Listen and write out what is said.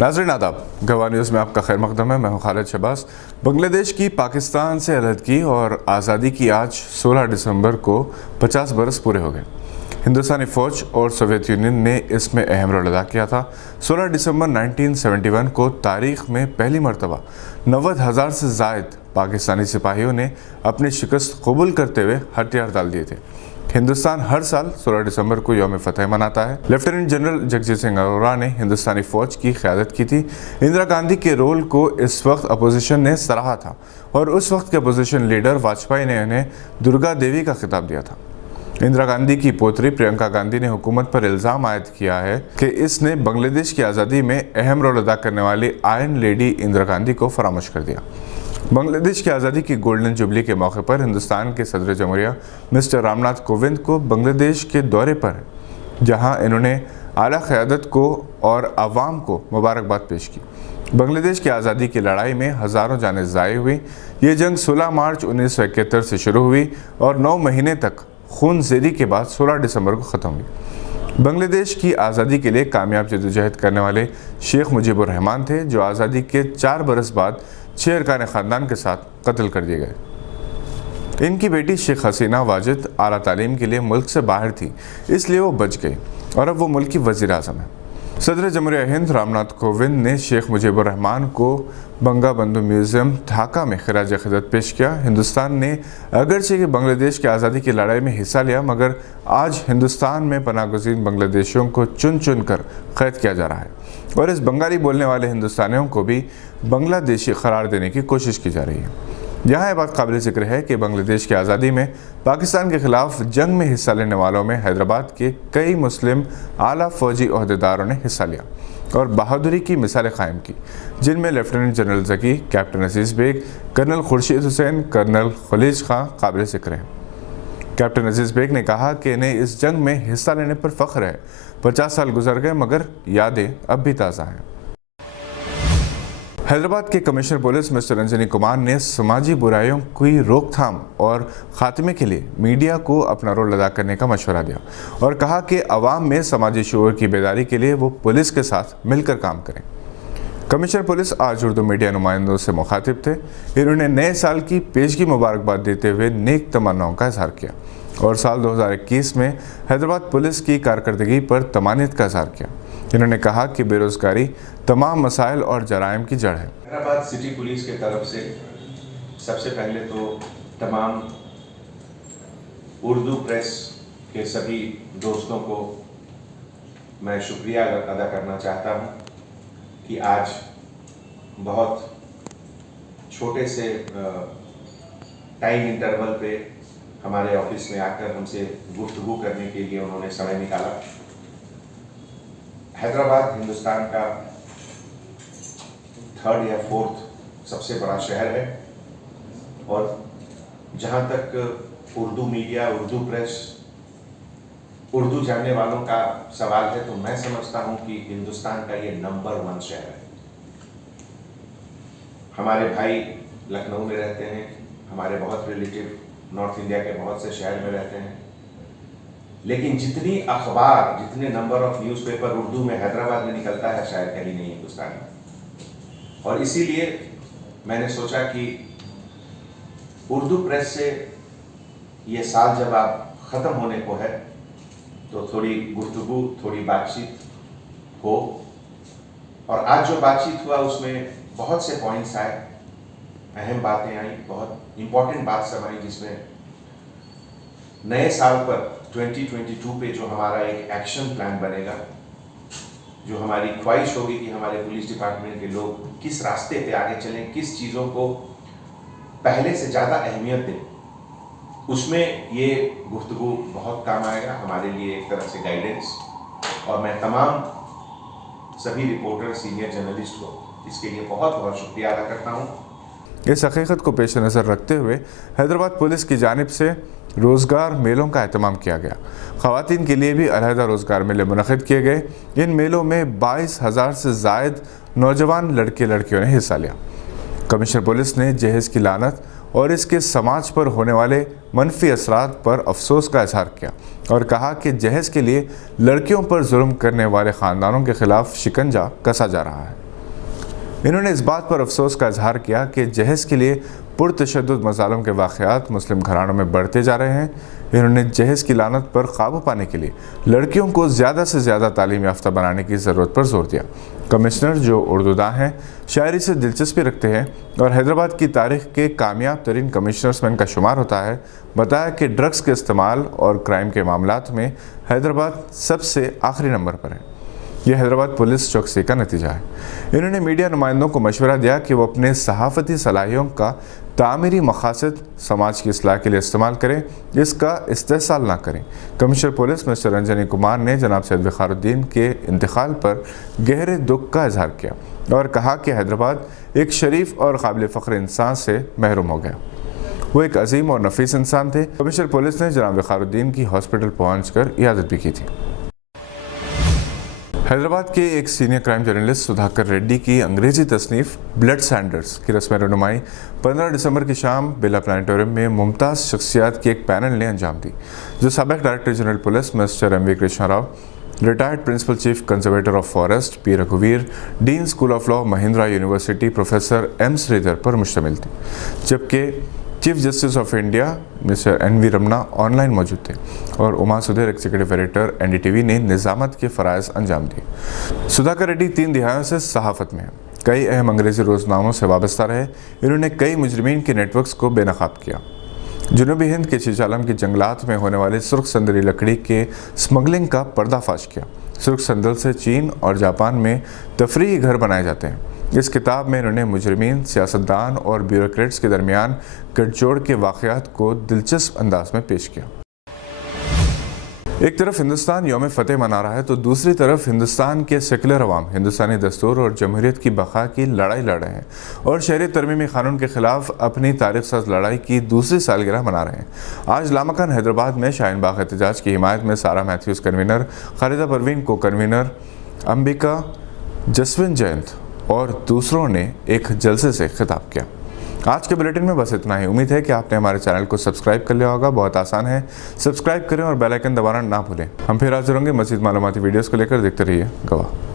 नाज़रीन आदाब, गवाह न्यूज़ में आपका खैर मकदम है। मैं हूं खालिद शहबाज। बांग्लादेश की पाकिस्तान से अलहदगी और आज़ादी की आज 16 दिसंबर को 50 बरस पूरे हो गए। हिंदुस्तानी फ़ौज और सोवियत यूनियन ने इसमें अहम रोल अदा किया था। 16 दिसंबर 1971 को तारीख़ में पहली मरतबा 90,000 से ज़ायद पाकिस्तानी सिपाहियों ने अपनी शिकस्त कबूल करते हुए हथियार डाल दिए थे। हिंदुस्तान हर साल 16 दिसंबर को यौम फतह मनाता है। लेफ्टिनेंट जनरल जगजीत सिंह अरोड़ा ने हिंदुस्तानी फ़ौज की क़यादत की थी। इंदिरा गांधी के रोल को इस वक्त अपोजिशन ने सराहा था और उस वक्त के अपोजिशन लीडर वाजपेयी ने उन्हें दुर्गा देवी का खिताब दिया था। इंदिरा गांधी की पोतरी प्रियंका गांधी ने हुकूमत पर इल्ज़ाम आयद किया है कि इसने बांग्लादेश की आज़ादी में अहम रोल अदा करने वाली आयरन लेडी इंदिरा गांधी को फरामोश कर दिया। बांग्लादेश की आज़ादी की गोल्डन जुबली के मौके पर हिंदुस्तान के सदर जमहूरिया मिस्टर रामनाथ कोविंद को बांग्लादेश के दौरे पर है, जहां इन्होंने आला क़यादत को और आवाम को मुबारकबाद पेश की। बांग्लादेश की आज़ादी की लड़ाई में हज़ारों जानें ज़ाय हुई। ये जंग 16 मार्च 1971 से शुरू हुई और 9 महीने तक खून ज़ेरी के बाद 16 दिसंबर को ख़त्म हुई। बांग्लादेश की आज़ादी के लिए कामयाब जदोजहद करने वाले शेख मुजीबुर रहमान थे, जो आज़ादी के 4 बरस बाद 6 अरकान ख़ानदान के साथ कत्ल कर दिए गए। इनकी बेटी शेख हसीना वाजिद आला तालीम के लिए मुल्क से बाहर थी, इसलिए वो बच गई और अब वो मुल्क की वज़ीर आज़म है। सदर जमहूरिया हिंद रामनाथ कोविंद ने शेख मुजीबुर रहमान को बंगा बंधु म्यूज़ियम ढाका में खिराज अक़ीदत पेश किया। हिंदुस्तान ने अगरचे कि बांग्लादेश की आज़ादी की लड़ाई में हिस्सा लिया, मगर आज हिंदुस्तान में पनाहगज़ीन बांग्लादेशियों को चुन चुन कर क़ैद किया जा रहा है और इस बंगाली बोलने वाले हिंदुस्तानियों को भी बांग्लादेशी करार देने की कोशिश की जा रही है। यहाँ यह बात काबिल ज़िक्र है कि बांग्लादेश की आज़ादी में पाकिस्तान के ख़िलाफ़ जंग में हिस्सा लेने वालों में हैदराबाद के कई मुस्लिम आला फ़ौजी ओहदेदारों ने हिस्सा लिया और बहादुरी की मिसालें कायम की, जिनमें lieutenant general Zaki, captain Aziz Baig, colonel Khurshid Hussain, colonel Khaleej Khan काबिल ज़िक्र हैं। कैप्टन अजीज़ बेग ने कहा कि इन्हें इस जंग में हिस्सा लेने पर फ़ख्र है। 50 साल गुजर गए मगर यादें अब भी ताज़ा हैं। हैदराबाद के commissioner police mister Ranjani Kumar ने समाजी बुराइयों की रोकथाम और ख़ात्मे के लिए मीडिया को अपना रोल अदा करने का मशवरा दिया और कहा कि अवाम में समाजी शऊर की बेदारी के लिए वो पुलिस के साथ मिलकर काम करें। कमिश्नर पुलिस आज उर्दू मीडिया नुमाइंदों से मुखातिब थे। इन्होंने नए साल की पेशगी मुबारकबाद देते हुए नेक तमन्नाओं का इजहार किया और साल 2021 में हैदराबाद पुलिस की कारकर्दगी पर तमानियत का इजहार किया। इन्होंने कहा कि बेरोज़गारी तमाम मसाइल और जराइम की जड़ है। हैदराबाद सिटी पुलिस के तरफ से सबसे पहले तो तमाम उर्दू प्रेस के सभी दोस्तों को मैं शुक्रिया अदा करना चाहता हूं कि आज बहुत छोटे से टाइम इंटरवल पे हमारे ऑफिस में आकर हमसे गुफ्तगू करने के लिए उन्होंने समय निकाला। हैदराबाद हिंदुस्तान का 3rd या 4th सबसे बड़ा शहर है और जहाँ तक उर्दू मीडिया, उर्दू प्रेस, उर्दू जानने वालों का सवाल है, तो मैं समझता हूँ कि हिंदुस्तान का ये नंबर 1 शहर है। हमारे भाई लखनऊ में रहते हैं, हमारे बहुत रिलेटिव नॉर्थ इंडिया के बहुत से शहर में रहते हैं, लेकिन जितनी अखबार, जितने नंबर ऑफ न्यूज़पेपर उर्दू में हैदराबाद में निकलता है, शायद कहीं नहीं हिंदुस्तान में। और इसीलिए मैंने सोचा कि उर्दू प्रेस से ये साल जब आप ख़त्म होने को है तो थोड़ी गुफ्तगू, थोड़ी बातचीत हो। और आज जो बातचीत हुआ उसमें बहुत से पॉइंट्स आए, अहम बातें आई, बहुत इम्पोर्टेंट बात सब आई, जिसमें नए साल पर 2022 पे जो हमारा एक एक्शन प्लान बनेगा, जो हमारी ख्वाहिश होगी कि हमारे पुलिस डिपार्टमेंट के लोग किस रास्ते पे आगे चलें, किस चीज़ों को पहले से ज़्यादा अहमियत दें, उसमें ये गुफ्तगू बहुत काम आएगा हमारे लिए, एक तरह से गाइडेंस। और मैं तमाम सभी रिपोर्टर, सीनियर जर्नलिस्ट को इसके लिए बहुत बहुत शुक्रिया अदा करता हूँ। इस हकीकत को पेश नज़र रखते हुए हैदराबाद पुलिस की जानिब से रोज़गार मेलों का एहतमाम किया गया। ख़वातीन के लिए भी अलहदा रोज़गार मेले मुनक़िद किए गए। इन मेलों में 22,000 से ज़ायद नौजवान लड़के लड़कियों ने हिस्सा लिया। कमिश्नर पुलिस ने जहेज़ की लानत और इसके समाज पर होने वाले मनफी असरात पर अफसोस का इजहार किया और कहा कि जहेज़ के लिए लड़कियों पर जुल्म करने वाले ख़ानदानों के ख़िलाफ़ शिकंजा कसा जा रहा है। इन्होंने इस बात पर अफसोस का इजहार किया कि जहेज़ के लिए पुरतशद्दुद मज़ालुम के वाक़यात मुस्लिम घरानों में बढ़ते जा रहे हैं। इन्होंने जहेज़ की लानत पर काबू पाने के लिए लड़कियों को ज़्यादा से ज़्यादा तालीम याफ्ता बनाने की ज़रूरत पर जोर दिया। कमिश्नर, जो उर्दूदां हैं, शायरी से दिलचस्पी रखते हैं और हैदराबाद की तारीख़ के कामयाब तरीन कमिश्नर्स में इनका शुमार होता है, बताया कि ड्रग्स के इस्तेमाल और क्राइम के मामलात में हैदराबाद सबसे आखिरी नंबर पर है। यह हैदराबाद पुलिस चौकसी का नतीजा है। इन्होंने मीडिया नुमाइंदों को मशवरा दिया कि वो अपने सहाफ़ती सलाहियों का तामीरी मकासद समाज की इस्लाह के लिए इस्तेमाल करें, इसका इस्तेहसाल ना करें। Commissioner police mister Ranjani Kumar ने जनाब सैयद वक़ारुद्दीन के इंतकाल पर गहरे दुख का इजहार किया और कहा कि हैदराबाद एक शरीफ और काबिल फ़ख्र इंसान से महरूम हो गया। वो एक अजीम और नफीस इंसान थे। कमिश्नर पुलिस ने जनाब वक़ारुद्दीन की हॉस्पिटल पहुँचकर इयादत भी की थी। हैदराबाद के एक senior crime journalist Sudhakar Reddy की अंग्रेजी तसनीफ़ ब्लड सैंडर्स की रस्म रनुमाई 15 दिसंबर की शाम बिरला प्लानिटोरियम में मुमताज़ शख्सियात के एक पैनल ने अंजाम दी, जो साबिक़ director general police mister M V Krishna Rao, retired principal chief conservator of forest P रघुवीर, dean school of law Mahindra university professor M Sridhar पर मुश्तमिल थी, जबकि chief justice of India mister N V Ramana online मौजूद थे और Uma Sudhir executive editor NDTV ने निज़ामत के फ़राइज़ अंजाम दिए। सुधाकर रेड्डी 3 दिहाइयों से सहाफ़त में हैं। कई अहम अंग्रेज़ी रोज़नामों से वाबस्ता रहे। इन्होंने कई मुजरिमीन के नेटवर्क्स को बेनकाब किया। जनूबी हिंद के शीशालम के जंगलात में होने वाली सुर्ख संदली लकड़ी के स्मगलिंग का पर्दाफाश किया। सुर्ख संदल से चीन और जापान में तफरीही घर बनाए जाते हैं। इस किताब में इन्होंने मुजरिमीन, सियासतदान और ब्यूरोक्रेट्स के दरमियान गठजोड़ के वाक़यात को दिलचस्प अंदाज में पेश किया। एक तरफ हिंदुस्तान यौम फ़तेह मना रहा है तो दूसरी तरफ हिंदुस्तान के सेकुलर अवाम हिंदुस्तानी दस्तूर और जमहूरियत की बका की लड़ाई लड़ रहे हैं और शहरी तरमीमी क़ानून के ख़िलाफ़ अपनी तारीख़ साज़ लड़ाई की दूसरी सालगिरह मना रहे हैं। आज लामकान हैदराबाद में शाहीन बाग एहतजाज की हिमायत में सारा मैथ्यूज़ कन्वीनर, खालिदा परवीन को कन्वीनर, अंबिका, जसविन जयंत और दूसरों ने एक जलसे से खिताब किया। आज के बुलेटिन में बस इतना ही। उम्मीद है कि आपने हमारे चैनल को सब्सक्राइब कर लिया होगा। बहुत आसान है, सब्सक्राइब करें और बेल आइकन दबाना ना भूलें। हम फिर हाजिर होंगे मज़ीद मालूमाती वीडियोज़ को लेकर। देखते रहिए गवाह।